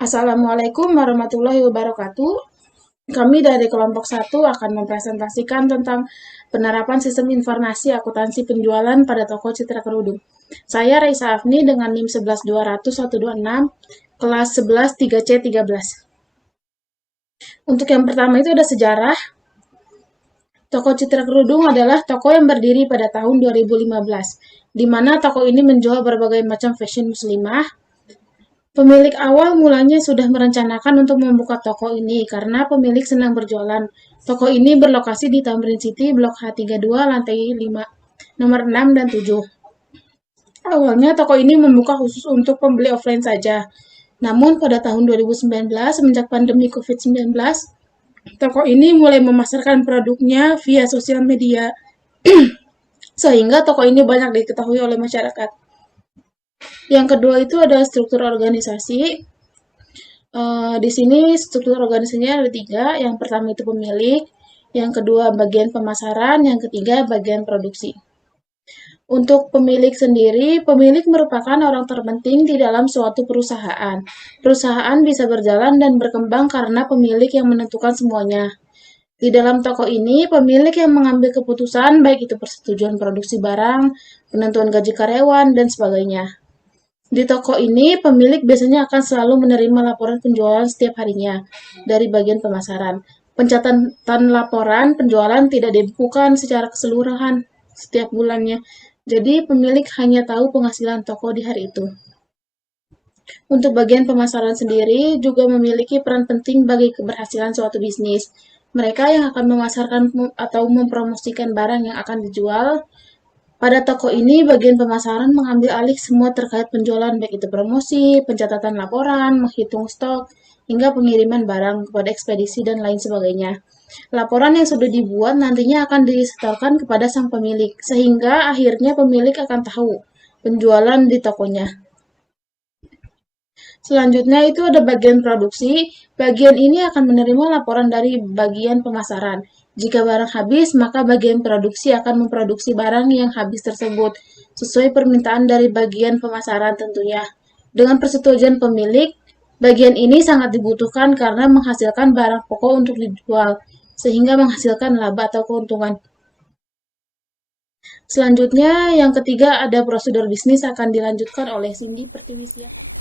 Assalamualaikum warahmatullahi wabarakatuh. Kami dari kelompok 1 akan mempresentasikan tentang penerapan sistem informasi akuntansi penjualan pada toko Citra Kerudung. Saya Raisa Afni dengan NIM 11200-126, kelas 11 3C13. Untuk yang pertama itu ada sejarah. Toko Citra Kerudung adalah toko yang berdiri pada tahun 2015, di mana toko ini menjual berbagai macam fashion muslimah. Pemilik awal mulanya sudah merencanakan untuk membuka toko ini karena pemilik senang berjualan. Toko ini berlokasi di Tamrin City, Blok H32, lantai 5, nomor 6 dan 7. Awalnya toko ini membuka khusus untuk pembeli offline saja. Namun pada tahun 2019, semenjak pandemi COVID-19, toko ini mulai memasarkan produknya via sosial media, sehingga toko ini banyak diketahui oleh masyarakat. Yang kedua itu ada struktur organisasi. Di sini struktur organisasinya ada 3. Yang pertama itu pemilik, yang kedua bagian pemasaran, yang ketiga bagian produksi. Untuk pemilik sendiri, pemilik merupakan orang terpenting di dalam suatu perusahaan. Perusahaan bisa berjalan dan berkembang karena pemilik yang menentukan semuanya. Di dalam toko ini, pemilik yang mengambil keputusan, baik itu persetujuan produksi barang, penentuan gaji karyawan, dan sebagainya. Di toko ini, pemilik biasanya akan selalu menerima laporan penjualan setiap harinya dari bagian pemasaran. Pencatatan laporan penjualan tidak dibukukan secara keseluruhan setiap bulannya. Jadi, pemilik hanya tahu penghasilan toko di hari itu. Untuk bagian pemasaran sendiri juga memiliki peran penting bagi keberhasilan suatu bisnis. Mereka yang akan memasarkan atau mempromosikan barang yang akan dijual. Pada toko ini, bagian pemasaran mengambil alih semua terkait penjualan, baik itu promosi, pencatatan laporan, menghitung stok, hingga pengiriman barang kepada ekspedisi dan lain sebagainya. Laporan yang sudah dibuat nantinya akan disetorkan kepada sang pemilik, sehingga akhirnya pemilik akan tahu penjualan di tokonya. Selanjutnya itu ada bagian produksi. Bagian ini akan menerima laporan dari bagian pemasaran. Jika barang habis, maka bagian produksi akan memproduksi barang yang habis tersebut sesuai permintaan dari bagian pemasaran tentunya. Dengan persetujuan pemilik, bagian ini sangat dibutuhkan karena menghasilkan barang pokok untuk dijual, sehingga menghasilkan laba atau keuntungan. Selanjutnya, yang ketiga ada prosedur bisnis akan dilanjutkan oleh Cindy Pertiwi.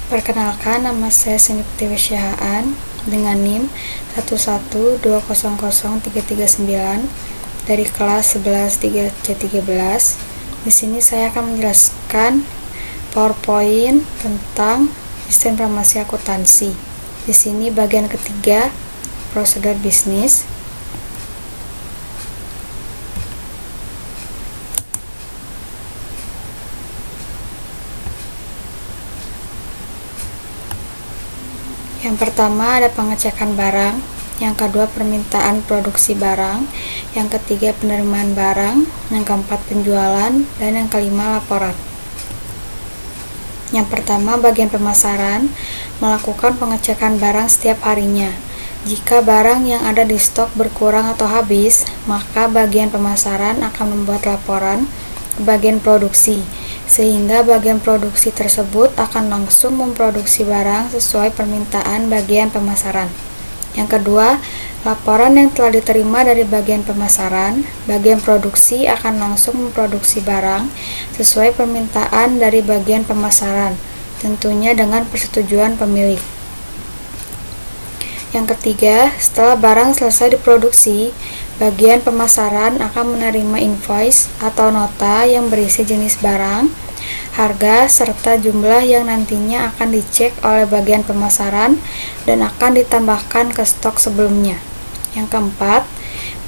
Perkenalkan, nama saya Cindy Pertiwi Syahaan dengan NIM 112000339 dari kelas 11 3C13. Di sini saya akan menjelaskan PowerPoint tentang sistem informasi akuntansi. Di sini bagian ketiga, prosedur bisnis. Yang pertama ada pengecekan barang, yang kedua permintaan produksi barang, yang ketiga penerimaan barang, yang keempat penjualan, dan yang kelima laporan. Yang pertama bagian pemasaran melakukan pengecekan barang setiap harinya. Jika barang yang ada di stok berkurang atau habis, maka bagian pemasaran akan membuat laporan ke bagian produksi, sehingga bagian produksi tersebut akan langsung memproduksi barang sesuai permintaan bagian pemasaran. Yang kedua, laporan yang telah diterima dari bagian pemasaran, bagian produksi akan langsung memproduksi barang sesuai permintaan dari bagian pemasaran, tentunya dengan persetujuan pemilik. Yang ketiga, setelah barang selesai diproduksi, bagian pemasaran akan menerima invoice atau nota yang berisi jenis barang, harga, serta jumlah yang nantinya akan dicek oleh bagian pemasaran dan akan ditambahkan ke stok sebelumnya. Yang keempat,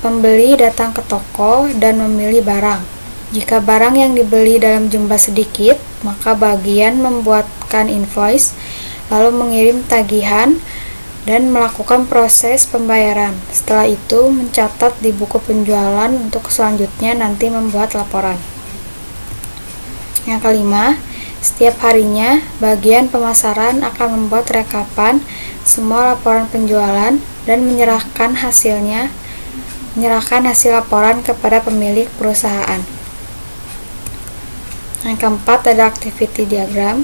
pembeli datang ke toko dan memilih barang. Jika barang yang dibeli dalam jumlah sedikit, maka bagian membuatkan invoice, lalu mengirim tagihan, dan melakukan proses pembayaran. Setelah itu, mencatat di buku penjualan untuk selanjutnya nanti membuat laporan. Yang kelima, setiap harinya bagian pemasaran akan membuat rekapan semua laporan penjualan dan menyerahkan hasil laporan kepada pemilik perusahaan. Yang keempat ada activity diagram.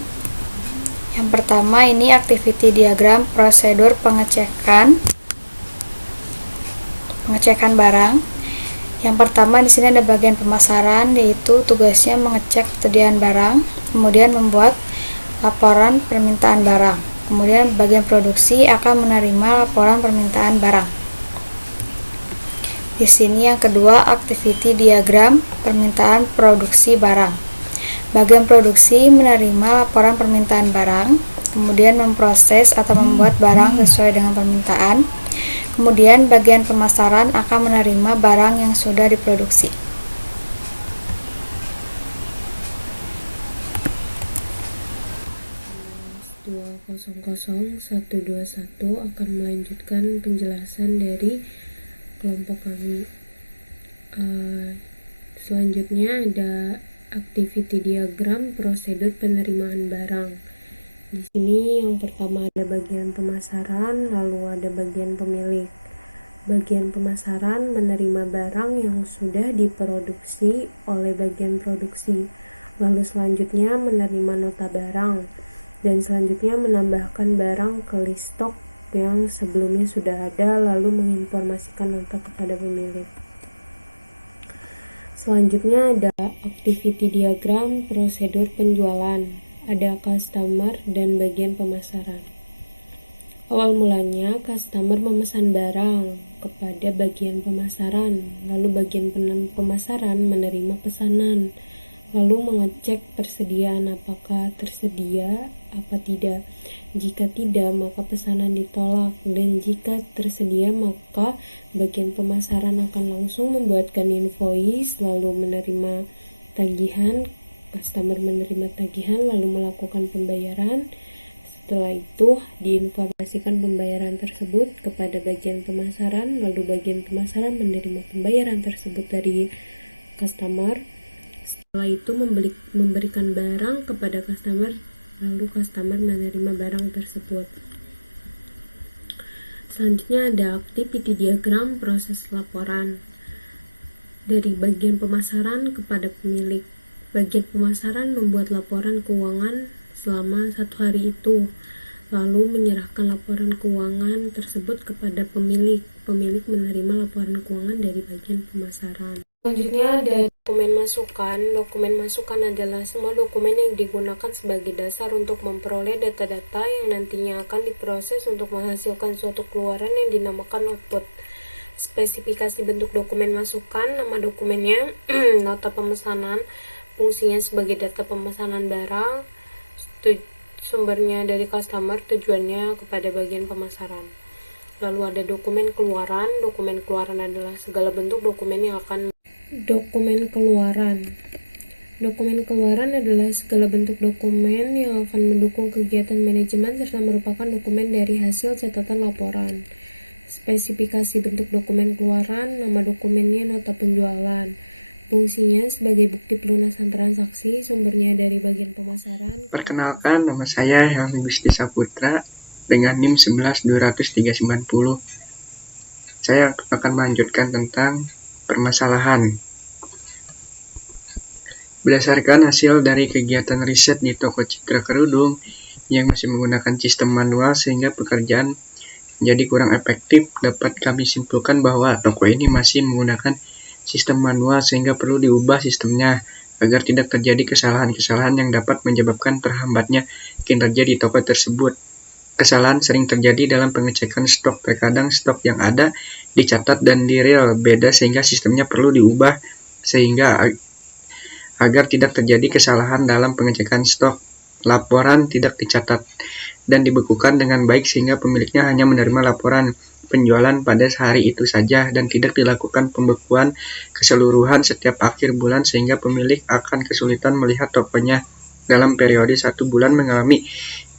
Yang pertama ini activity diagram prosedur pengecekan barang. Yang pertama di sini ada bagian pemasaran, yaitu tugasnya mengecek ketersediaan barang, kemudian membuat laporan permintaan barang. Kemudian bagian produksi akan menerima laporan permintaan barang. Di sini yang kedua activity diagram permintaan produksi barang. Bagian produksi menerima laporan permintaan barang, kemudian memproses atau membuat barang sesuai dengan permintaan. Kemudian bagian pemasaran akan menerima barang yang sudah diproduksi. akan melanjutkan penjelasan dari kelompok kami. Selanjutnya ada activity diagram prosedur penerimaan barang. Di sini yang pertama ada bagian pemasaran, lalu ada bagian pemilik. Bagian pemasaran menerima barang yang sudah diproduksi oleh bagian produksi, lalu selanjutnya menerima nota barang, dan selanjutnya menambahkan barang ke list stok yang sebelumnya sudah ada, lalu menginformasikan nota kepada pemilik. Selanjutnya ada activity diagram prosedur penjualan. Ada customer dan bagian pemasaran. Awal mulanya customer memesan barang kepada bagian pemasaran, lalu bagian pemasaran menerima pesanan, lalu mengecek persediaan apakah tersedia apa tidak. Jika tidak, maka pesanan ditolak, dan jika tersedia maka bagian pemasaran akan langsung membuatkan invoice, lalu menerima tagihan. Customer menerima tagihan lalu melakukan pembayaran. Setelah itu diinformasikan pembayaran tersebut kepada bagian pemasaran, lalu bagian pemasaran menerima pembayaran tersebut dari customer. Setelah itu memberikan barang kepada customer, lalu customer menerima barang tersebut. Selanjutnya ada activity diagram proses laporan dari bagian pemasaran kepada pemilik. Bagian pemasaran membuat laporan keuangan selama 1 hari itu, lalu menyerahkan laporan keuangan tersebut kepada pemilik. Pemilik menerima laporan keuangan dari bagian pemasaran. Selanjutnya ada dokumen masukan. Dokumen masukan adalah semua dokumen yang digunakan sebagai dasar untuk memperoleh data-data yang nantinya akan diproses untuk menghasilkan suatu keluaran yang dinamakan output. Spesifikasi bentuk dokumen masukan, nama dokumennya, nota pemesanan, fungsinya sebagai data pemesanan barang, sumbernya dari customer, tujuannya kepada bagian pemasaran. Lalu ada dokumen keluaran. Dokumen keluaran adalah segala bentuk dokumen yang akan Dokumen keluaran. Dokumen keluaran adalah segala bentuk dokumen yang akan mendukung kegiatan manajemen serta merupakan dokumen dari hasil catatan laporan. Spesifikasi bentuk dokumen keluaran, nama dokumennya nota penjualan. Fungsinya sebagai bukti pelunasan transaksi, sumbernya dari bagian pemasaran. Perkenalkan, nama saya Helmi Gusti Saputra dengan NIM 1120390. Saya akan melanjutkan tentang permasalahan. Berdasarkan hasil dari kegiatan riset di toko Citra Kerudung yang masih menggunakan sistem manual sehingga pekerjaan menjadi kurang efektif, dapat kami simpulkan bahwa toko ini masih menggunakan sistem manual sehingga perlu diubah sistemnya agar tidak terjadi kesalahan-kesalahan yang dapat menyebabkan terhambatnya kinerja di toko tersebut. Kesalahan sering terjadi dalam pengecekan stok. Terkadang stok yang ada dicatat dan di real beda sehingga sistemnya perlu diubah sehingga agar tidak terjadi kesalahan dalam pengecekan stok. Laporan tidak dicatat dan dibekukan dengan baik sehingga pemiliknya hanya menerima laporan penjualan pada hari itu saja dan tidak dilakukan pembekuan keseluruhan setiap akhir bulan sehingga pemilik akan kesulitan melihat tokonya dalam periode 1 bulan mengalami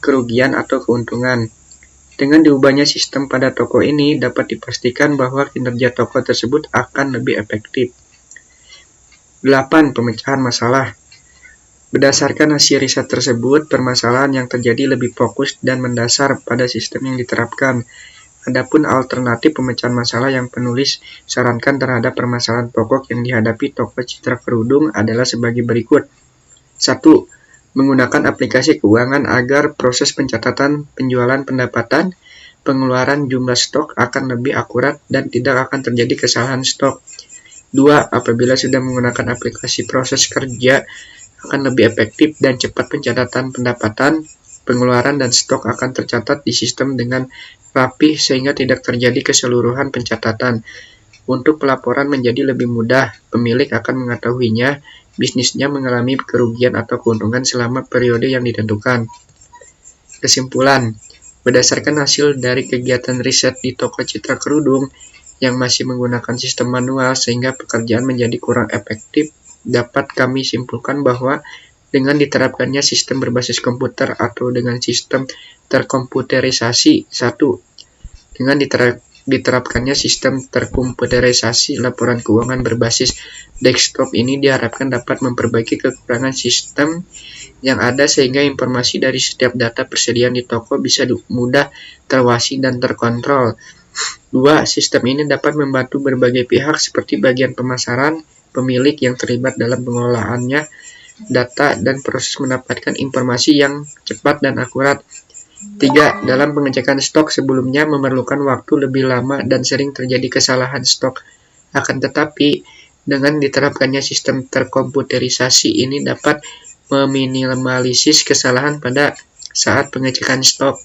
kerugian atau keuntungan. Dengan diubahnya sistem pada toko ini dapat dipastikan bahwa kinerja toko tersebut akan lebih efektif. 8. Pemecahan masalah. Berdasarkan hasil riset tersebut, permasalahan yang terjadi lebih fokus dan mendasar pada sistem yang diterapkan. Adapun alternatif pemecahan masalah yang penulis sarankan terhadap permasalahan pokok yang dihadapi toko Citra Kerudung adalah sebagai berikut. 1. menggunakan aplikasi keuangan agar proses pencatatan penjualan pendapatan, pengeluaran jumlah stok akan lebih akurat dan tidak akan terjadi kesalahan stok. 2. Apabila sudah menggunakan aplikasi proses kerja akan lebih efektif dan cepat pencatatan pendapatan, pengeluaran dan stok akan tercatat di sistem dengan rapih sehingga tidak terjadi keseluruhan pencatatan. Untuk pelaporan menjadi lebih mudah, pemilik akan mengetahuinya bisnisnya mengalami kerugian atau keuntungan selama periode yang ditentukan. Kesimpulan, berdasarkan hasil dari kegiatan riset di toko citra kerudung yang masih menggunakan sistem manual sehingga pekerjaan menjadi kurang efektif, dapat kami simpulkan bahwa dengan diterapkannya sistem berbasis komputer atau dengan sistem terkomputerisasi, 1. Dengan diterapkannya sistem terkomputerisasi laporan keuangan berbasis desktop ini diharapkan dapat memperbaiki kekurangan sistem yang ada sehingga informasi dari setiap data persediaan di toko bisa mudah terawasi dan terkontrol. 2. Sistem ini dapat membantu berbagai pihak seperti bagian pemasaran, pemilik yang terlibat dalam pengelolaannya, data, dan proses mendapatkan informasi yang cepat dan akurat. 3. Dalam pengecekan stok sebelumnya memerlukan waktu lebih lama dan sering terjadi kesalahan stok. Akan tetapi, dengan diterapkannya sistem terkomputerisasi ini dapat meminimalisir kesalahan pada saat pengecekan stok.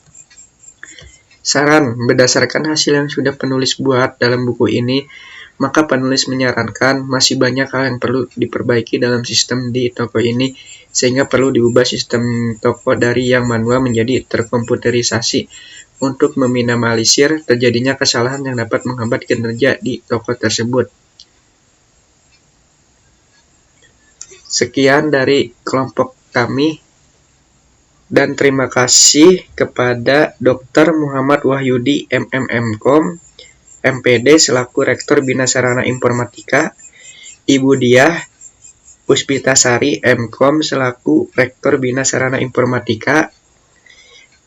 Saran, berdasarkan hasil yang sudah penulis buat dalam buku ini, maka penulis menyarankan masih banyak hal yang perlu diperbaiki dalam sistem di toko ini, sehingga perlu diubah sistem toko dari yang manual menjadi terkomputerisasi untuk meminimalisir terjadinya kesalahan yang dapat menghambat kinerja di toko tersebut. Sekian dari kelompok kami, dan terima kasih kepada Dr. Muhammad Wahyudi MMM.Com, MPD selaku Rektor Bina Sarana Informatika, Ibu Diah Puspitasari M.Com selaku Rektor Bina Sarana Informatika,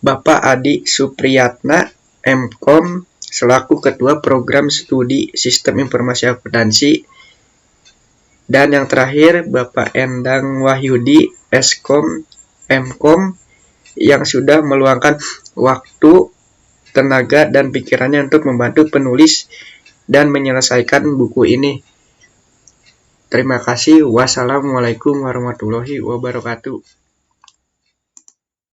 Bapak Adi Supriyatna M.Com selaku Ketua Program Studi Sistem Informasi Akuntansi, dan yang terakhir Bapak Endang Wahyudi S.Com M.Com yang sudah meluangkan waktu, tenaga, dan pikirannya untuk membantu penulis dan menyelesaikan buku ini. Terima kasih. Wassalamualaikum warahmatullahi wabarakatuh.